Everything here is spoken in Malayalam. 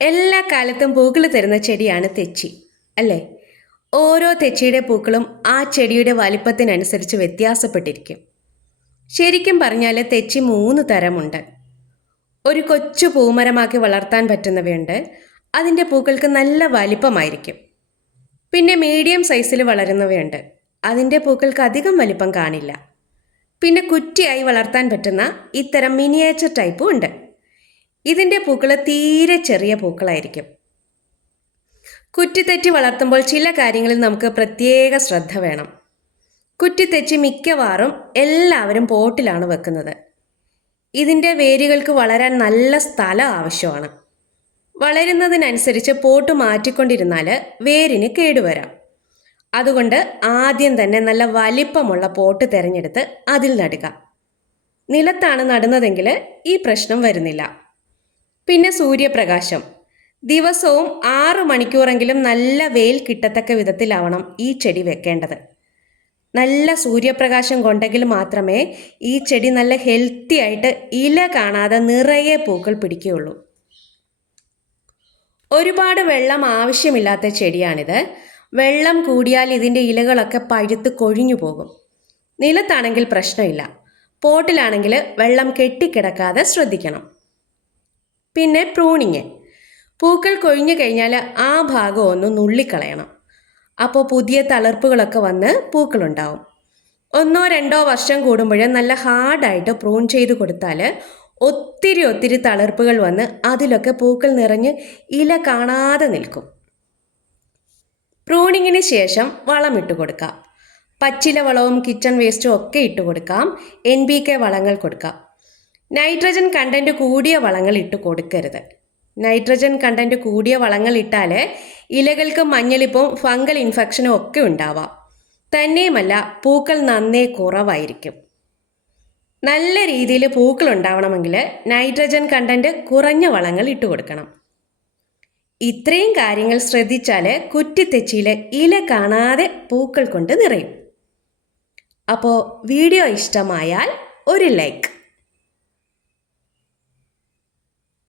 എല്ലാ കാലത്തും പൂക്കൾ തരുന്ന ചെടിയാണ് തെച്ചി, അല്ലേ? ഓരോ തെച്ചിയുടെ പൂക്കളും ആ ചെടിയുടെ വലിപ്പത്തിനനുസരിച്ച് വ്യത്യാസപ്പെട്ടിരിക്കും. ശരിക്കും പറഞ്ഞാൽ തെച്ചി 3 തരമുണ്ട്. ഒരു കൊച്ചു പൂമരമാക്കി വളർത്താൻ പറ്റുന്നവയുണ്ട്. അതിൻ്റെ പൂക്കൾക്ക് നല്ല വലിപ്പമായിരിക്കും. പിന്നെ മീഡിയം സൈസിൽ വളരുന്നവയുണ്ട്. അതിൻ്റെ പൂക്കൾക്ക് അധികം വലിപ്പം കാണില്ല. പിന്നെ കുറ്റിയായി വളർത്താൻ പറ്റുന്ന ഇത്തരം മിനിയേച്ചർ ടൈപ്പും ഉണ്ട്. ഇതിൻ്റെ പൂക്കൾ തീരെ ചെറിയ പൂക്കളായിരിക്കും. കുറ്റിത്തെച്ചി വളർത്തുമ്പോൾ ചില കാര്യങ്ങളിൽ നമുക്ക് പ്രത്യേക ശ്രദ്ധ വേണം. കുറ്റിത്തെച്ചി മിക്കവാറും എല്ലാവരും പോട്ടിലാണ് വെക്കുന്നത്. ഇതിൻ്റെ വേരുകൾക്ക് വളരാൻ നല്ല സ്ഥലം ആവശ്യമാണ്. വളരുന്നതിനനുസരിച്ച് പോട്ട് മാറ്റിക്കൊണ്ടിരുന്നാൽ വേരിന് കേടുവരാം. അതുകൊണ്ട് ആദ്യം തന്നെ നല്ല വലിപ്പമുള്ള പോട്ട് തിരഞ്ഞെടുത്ത് അതിൽ നടുക. നിലത്താണ് നടുന്നതെങ്കിൽ ഈ പ്രശ്നം വരുന്നില്ല. പിന്നെ സൂര്യപ്രകാശം. ദിവസവും 6 മണിക്കൂറെങ്കിലും നല്ല വെയിൽ കിട്ടത്തക്ക വിധത്തിലാവണം ഈ ചെടി വെക്കേണ്ടത്. നല്ല സൂര്യപ്രകാശം കൊണ്ടെങ്കിൽ മാത്രമേ ഈ ചെടി നല്ല ഹെൽത്തി ആയിട്ട് ഇല കാണാതെ നിറയെ പൂക്കൾ പിടിക്കുകയുള്ളൂ. ഒരുപാട് വെള്ളം ആവശ്യമില്ലാത്ത ചെടിയാണിത്. വെള്ളം കൂടിയാൽ ഇതിൻ്റെ ഇലകളൊക്കെ പഴുത്ത് കൊഴിഞ്ഞു പോകും. നിലത്താണെങ്കിൽ പ്രശ്നമില്ല. പോട്ടിലാണെങ്കിൽ വെള്ളം കെട്ടിക്കിടക്കാതെ ശ്രദ്ധിക്കണം. പിന്നെ പ്രൂണിങ്. പൂക്കൾ കൊഴിഞ്ഞു കഴിഞ്ഞാൽ ആ ഭാഗം ഒന്ന് നുള്ളിക്കളയണം. അപ്പോൾ പുതിയ തളിർപ്പുകളൊക്കെ വന്ന് പൂക്കളുണ്ടാവും. 1-2 വർഷം കൂടുമ്പോൾ നല്ല ഹാർഡായിട്ട് പ്രൂൺ ചെയ്ത് കൊടുത്താൽ ഒത്തിരി തളിർപ്പുകൾ വന്ന് അതിലൊക്കെ പൂക്കൾ നിറഞ്ഞ് ഇല കാണാതെ നിൽക്കും. പ്രൂണിങ്ങിന് ശേഷം വളം ഇട്ട് കൊടുക്കാം. പച്ചില വളവും കിച്ചൺ വേസ്റ്റും ഒക്കെ ഇട്ട് കൊടുക്കാം. NPK വളങ്ങൾ കൊടുക്കാം. നൈട്രജൻ കണ്ടൻറ്റ് കൂടിയ വളങ്ങൾ ഇട്ട് കൊടുക്കരുത്. നൈട്രജൻ കണ്ടൻറ്റ് കൂടിയ വളങ്ങൾ ഇട്ടാൽ ഇലകൾക്ക് മഞ്ഞളിപ്പും ഫംഗൽ ഇൻഫെക്ഷനും ഒക്കെ ഉണ്ടാവാം. തന്നെയുമല്ല പൂക്കൾ നന്നേ കുറവായിരിക്കും. നല്ല രീതിയിൽ പൂക്കൾ ഉണ്ടാവണമെങ്കിൽ നൈട്രജൻ കണ്ടൻറ്റ് കുറഞ്ഞ വളങ്ങൾ ഇട്ട് കൊടുക്കണം. ഇത്രയും കാര്യങ്ങൾ ശ്രദ്ധിച്ചാൽ കുറ്റിത്തെച്ചിയിൽ ഇല കാണാതെ പൂക്കൾ കൊണ്ട് നിറയും. അപ്പോൾ വീഡിയോ ഇഷ്ടമായാൽ ഒരു ലൈക്ക്.